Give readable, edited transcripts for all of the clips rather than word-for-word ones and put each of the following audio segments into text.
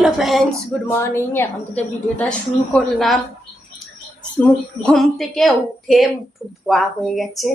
Hello friends, good morning. এখন থেকে ভিডিওটা শুরু করলাম। ঘুম থেকে উঠে মুখ ধোয়া হয়ে গেছে,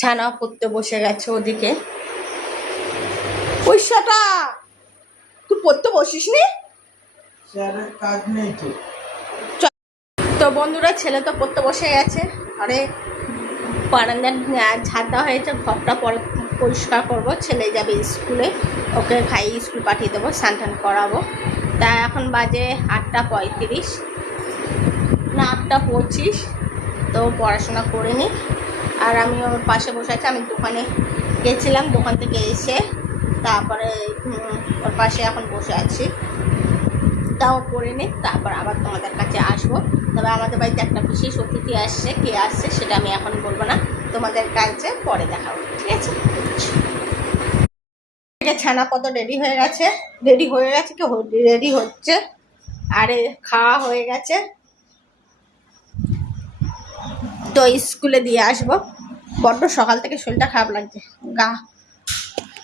ছানা পড়তে বসে গেছে ওদিকে। পয়সাটা তুই পড়তে বসিস নি? কাজ নেই তো। তো বন্ধুরা, ছেলে তো পড়তে বসে গেছে। আরে বারান্দার ঝাড় দেওয়া হয়েছে, ঘরটা পরে পরিষ্কার করবো। ছেলে যাবে স্কুলে, ওকে খাইয়ে স্কুল পাঠিয়ে দেবো, স্নান করাবো। তা এখন বাজে 8:35 না 8:25। তো পড়াশোনা করে নিই। আর আমি ওর পাশে বসে আছি। আমি দোকানে গেছিলাম, দোকান থেকে এসে তারপরে ওর পাশে এখন বসে আছি। তাও করে নিই, তারপর আবার তোমাদের কাছে আসবো। তবে আমাদের বাড়িতে একটা বিশেষ অতিথি আসছে। কে আসছে সেটা আমি এখন বলবো না, তোমাদের কাছে পরে দেখাবো, ঠিক আছে? ছানা কত রেডি হয়ে গেছে কি রেডি হচ্ছে। আরে খাওয়া হয়ে গেছে, তো স্কুলে দিয়ে আসবো। বড্ড সকাল থেকে শরীরটা খারাপ লাগছে, গা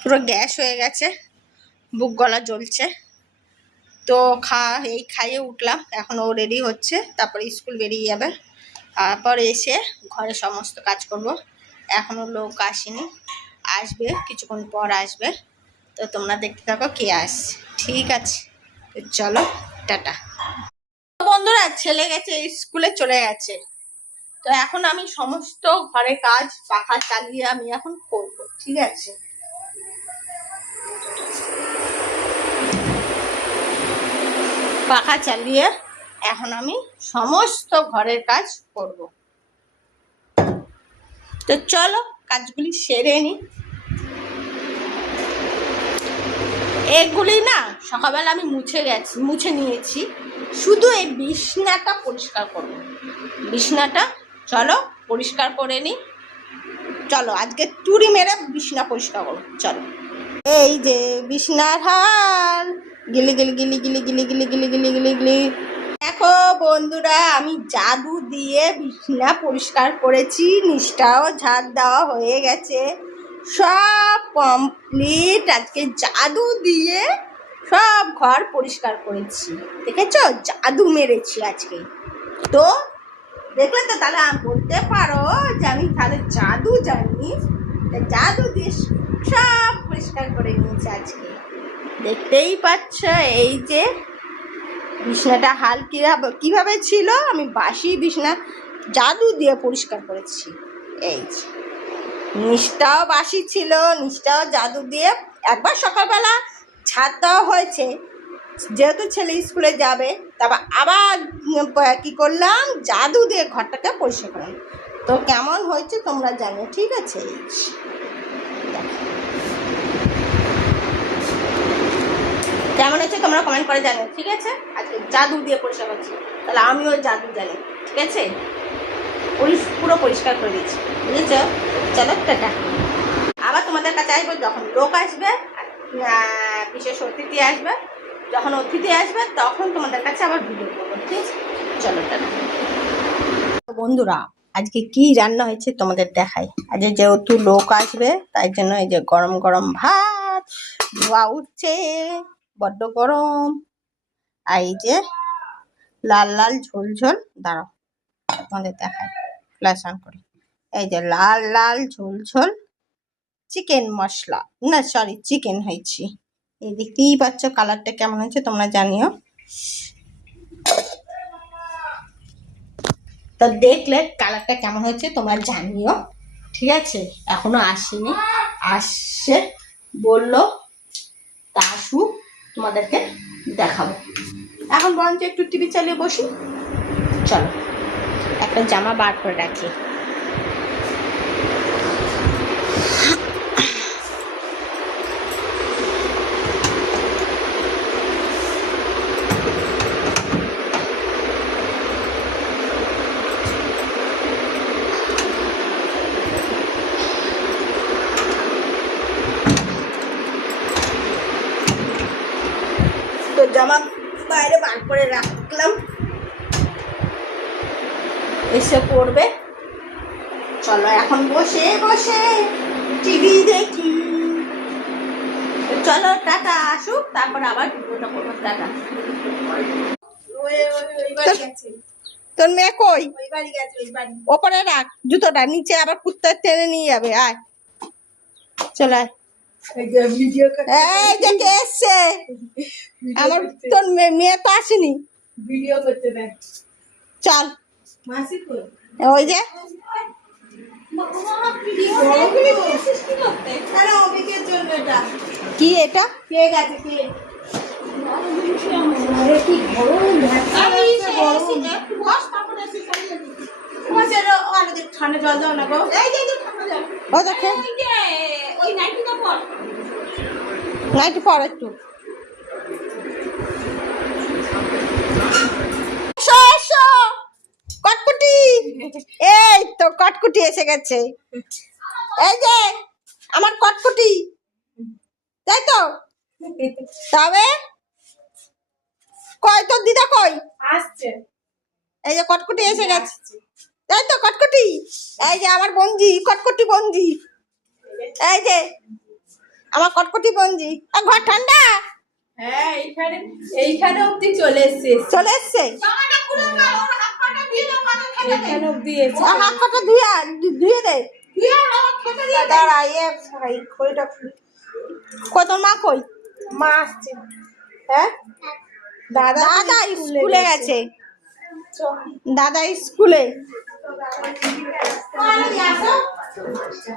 পুরো গ্যাস হয়ে গেছে, বুক গলা জ্বলছে। তো খাইয়ে উঠলাম, এখন ও রেডি হচ্ছে, তারপরে স্কুল বেরিয়ে যাবে। তারপর এসে ঘরে সমস্ত কাজ করব। এখনও লোক আসেনি, আসবে কিছুক্ষণ পর আসবে। তো তোমরা দেখতে থাকো কে আসছে, ঠিক আছে? তো চলো, টাটা। বন্ধুরা, ছেলে গেছে স্কুলে, চলে গেছে। তো এখন আমি সমস্ত ঘরের কাজ পাখা চালিয়ে আমি এখন করব, ঠিক আছে? পাখা চালিয়ে এখন আমি সমস্ত ঘরের কাজ করব। তো চলো কাজগুলি সেরে নি। এগুলি না সকালবেলা আমি মুছে নিয়েছি, শুধু এই বিছনাটা পরিষ্কার করব। বিছনাটা চলো পরিষ্কার করে নি। চলো আজকে তুড়ি মেরে বিছনা পরিষ্কার করো, চলো। এই যে বিছনার হাল, গিলি গিলি গিলি গিলি গিলি গিলি গিলি গিলি গিলি গিলি। দেখো বন্ধুরা, আমি জাদু দিয়ে বিছনা পরিষ্কার করেছি, নিচটাও ঝাড় দেওয়া হয়ে গেছে, সব কমপ্লিট। আজকে জাদু দিয়ে সব ঘর পরিষ্কার করেছি, দেখেছো? জাদু মেরেছি আজকে। তো দেখলে তো, তাহলে বলতে পারো যে আমি তাহলে জাদু জানি। জাদু দিয়ে সব পরিষ্কার করে নিয়েছি আজকে, দেখতেই পাচ্ছ। এই যে বিছনাটা হাল কিভাবে ছিল, আমি বাসি বিছনা জাদু দিয়ে পরিষ্কার করেছি। এই যে নিচটাও বাসি ছিল, নিচটাও জাদু দিয়ে একবার সকালবেলা ঝাড় দেওয়া হয়েছে, যেহেতু ছেলে স্কুলে যাবে। তারপর আবার কি করলাম, জাদু দিয়ে ঘরটাকে পরিষ্কার করলাম। তো কেমন হয়েছে তোমরা জানো, ঠিক আছে? কেমন হয়েছে তোমরা কমেন্ট করে জানো, ঠিক আছে? আজকে জাদু দিয়ে পরিষ্কার করছি, তাহলে আমিও জাদু জানি, ঠিক আছে? পুরো পরিষ্কার করে দিচ্ছি, বুঝেছো? চলো টাটা। আবার তোমাদের কাছে আসবো যখন লোক আসবে, বিশেষ অতিথি আসবে। যখন অতিথি আসবে তখন তোমাদের কাছে আবার ভিডিও করবো, ঠিক আছে? চলো টাটা। বন্ধুরা, আজকে কি রান্না হয়েছে তোমাদের দেখাই। আজকে যেহেতু লোক আসবে তাই জন্য এই যে গরম গরম ভাত, ধোয়া উঠছে, বড্ড গরম। আর এই যে লাল লাল ঝোল ঝোল, দাঁড়াও তোমাদের দেখাই ফ্ল্যাশ অন করে। এই যে লাল লাল ঝোল ঝোল চিকেন মশলা, না সরি চিকেন হয়েছে। এই দেখতেই পাচ্ছ কালারটা কেমন হয়েছে, তোমরা জানিও। তো দেখলে কালারটা কেমন হয়েছে তোমরা জানিও, ঠিক আছে? এখনো আসেনি, আসছে বললো, তা আসুক, তোমাদেরকে দেখাবো। এখন বরঞ্চ একটু টিভি চালিয়ে বসি। চলো একটা জামা বার করে রাখি। তো জামা বাইরে বার করে রাখলাম, এসে পড়বে। চলো এখন বসে বসে টিভি দেখি। চলো টাটা আসুক, তারপর আবার ভিডিওটা করবো। টাটা। তোর মেয়ে কই? ওপরে রাখ জুতোটা, নিচে আবার কুত্তা টেনে নিয়ে যাবে। আয় চলে আয়। এই যে কে এসছে? আমার তোর মেয়ে তো আসেনি। ভিডিও করতে দেখ। চল মাসি কই? ওই যে কি এটা? কে গেছে কে? আরে কি গরম, ঠান্ডা জল দাও না গো। ও দেখে নাইটি পর একটু। এসো, এসো। কটকুটি, এই তো কটকুটি এসে গেছে। এই যে আমার কটকুটি, তাই তো? তবে কই তোর দিদা কই? আসছে। এই যে কটকুটি এসে গেছে, তাই তো? কটকুটি, এই যে আমার বঞ্জি, কটকুটি বঞ্জি। এই যে আমার কটকুটি বঞ্জি। ঘর ঠান্ডা? হ্যাঁ এইখানে অব্দি চলে এসছে। চলে এসছে? এইখানে অব্দি এসছে। হাত পাটা ধুয়ে ধুয়ে দে। দাঁড়া, খড়িটা কই তোর মা কই? মা আসছে। হ্যাঁ দাদা স্কুলে গেছে। দাদা স্কুলে।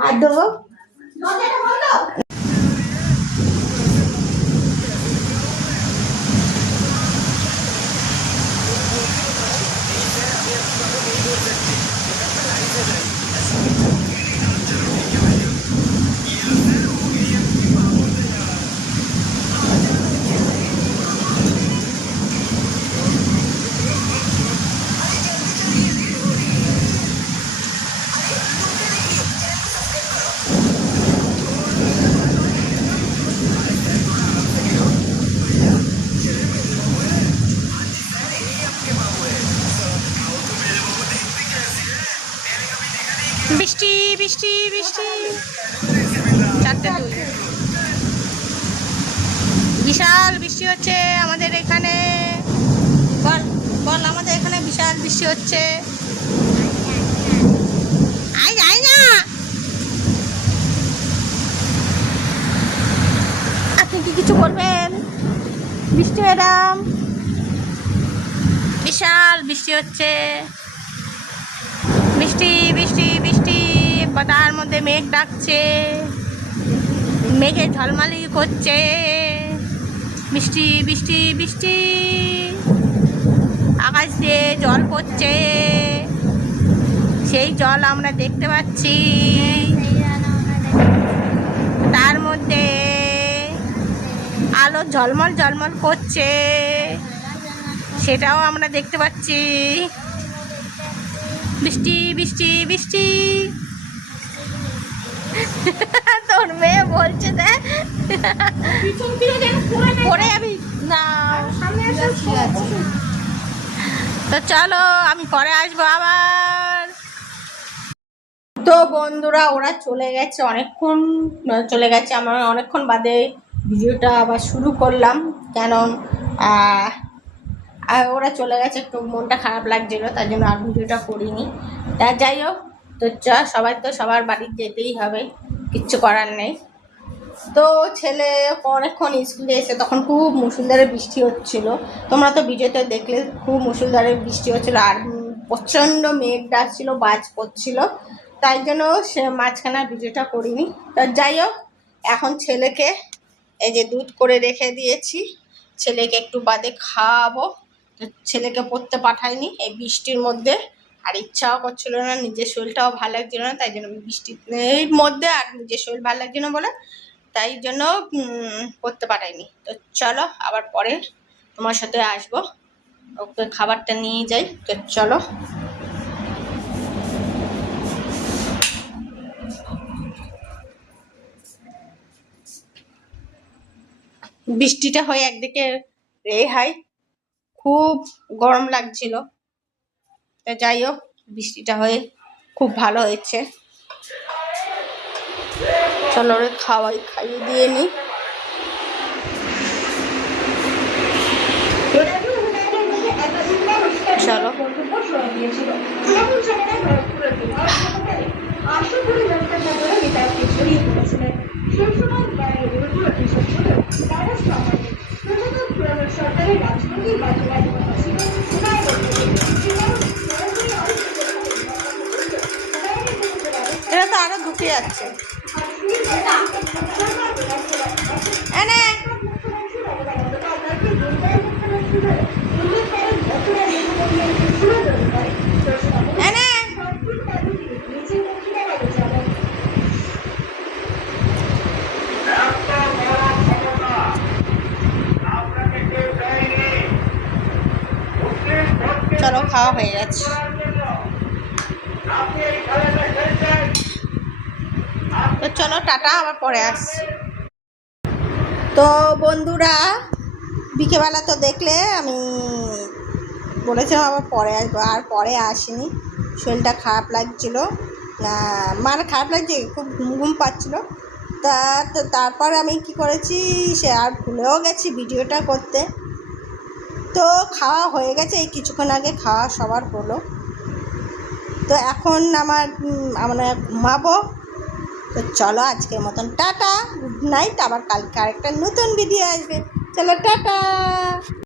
আর দেবো বৃষ্টি বৃষ্টি বৃষ্টি। 4:02 বিশাল বৃষ্টি হচ্ছে আমাদের এখানে। বল বল, আমাদের এখানে বিশাল বৃষ্টি হচ্ছে। আই যাই না। আপনি কি কিছু করবেন? বৃষ্টি ম্যাডাম, বিশাল বৃষ্টি হচ্ছে। বৃষ্টি বৃষ্টি বৃষ্টি, তার মধ্যে মেঘ ডাকছে, মেঘে ঝলমালি করছে। বৃষ্টি বৃষ্টি বৃষ্টি, আকাশ দিয়ে জল পড়ছে, সেই জল আমরা দেখতে পাচ্ছি। তার মধ্যে আলো ঝলমল ঝলমল করছে, সেটাও আমরা দেখতে পাচ্ছি। বৃষ্টি বৃষ্টি বৃষ্টি। তোর মেয়ে বলছে দেখ পরে যাবি না। তো চলো আমি পরে আসবো আবার। তো বন্ধুরা ওরা চলে গেছে, অনেকক্ষণ চলে গেছে। আমরা অনেকক্ষণ বাদে ভিডিওটা আবার শুরু করলাম, কেন আর ওরা চলে গেছে, একটু মনটা খারাপ লাগছিল, তার জন্য আর ভিডিওটা করিনি। তা যাই হোক, তো সবাই তো সবার বাড়ি যেতেই হবে, কিচ্ছু করার নেই। তো ছেলে অনেকক্ষণ স্কুলে এসে তখন খুব মুষলধারে বৃষ্টি হচ্ছিল। তোমরা তো ভিডিওতে দেখলে খুব মুষলধারে বৃষ্টি হচ্ছিলো, আর প্রচণ্ড মেঘ ডাকছিল, বাজ পড়ছিল, তাই জন্য সে মাঝখানে ভিডিওটা করিনি। তা যাই হোক, এখন ছেলেকে এই যে দুধ করে রেখে দিয়েছি, ছেলেকে একটু বাদে খাওয়াবো। তো ছেলেকে পড়তে পাঠাইনি এই বৃষ্টির মধ্যে, আর ইচ্ছাও করছিল না, নিজের শরীরটাও ভালো লাগছিল না, তাই জন্য বৃষ্টির মধ্যে আর নিজের শরীর ভালো লাগছিল না বলে তাই জন্য পড়তে পাঠাইনি। তো চলো আবার পরে তোমার সাথে আসবো, ওকে খাবারটা নিয়ে যাই। তো চলো। বৃষ্টিটা হয়ে একদিকে রেহাই, খুব গরম লাগছিল। তা যাই হোক, বৃষ্টিটা হয়ে খুব ভালো হয়েছে। চলো রে খাইয়ে দিয়ে নি। দিয়েছিল। তৃণমূল জানায় ভরতপুরের বিধায়ক হাসপাতালে আশা করে ডাক্তার বাবুরা বিধায়ককে জড়িয়ে পড়েছিলেন। সেই সময় বিধায়কের বিরুদ্ধে অভিযোগ ছিল তারা সমাজে প্রথম তৃণমূল সরকারের রাজনৈতিক বাধ্যবাধকতা ছিল এরা তো আরো ঢুকে যাচ্ছে। এনে এনে চলো, খাওয়া হয়ে গেছে। তো চলো টাটা, আবার পরে আসছি। তো বন্ধুরা, বিকেলবেলা তো দেখলে আমি বলেছিলাম আবার পরে আসবো, আর পরে আসিনি। শরীরটা খারাপ লাগছিলো, মানে খারাপ লাগছে, খুব ঘুম ঘুম পাচ্ছিলো। তো তারপর আমি কি করেছি, সে আর ভুলেও গেছি ভিডিওটা করতে। তো খাওয়া হয়ে গেছে, এই কিছুক্ষণ আগে খাওয়া সবার হলো। তো এখন আমরা ঘুমাবো। তো চলো আজকের মতন টাটা, গুড নাইট। আবার কালকে আরেকটা নতুন ভিডিও আসবে। চলো টাটা।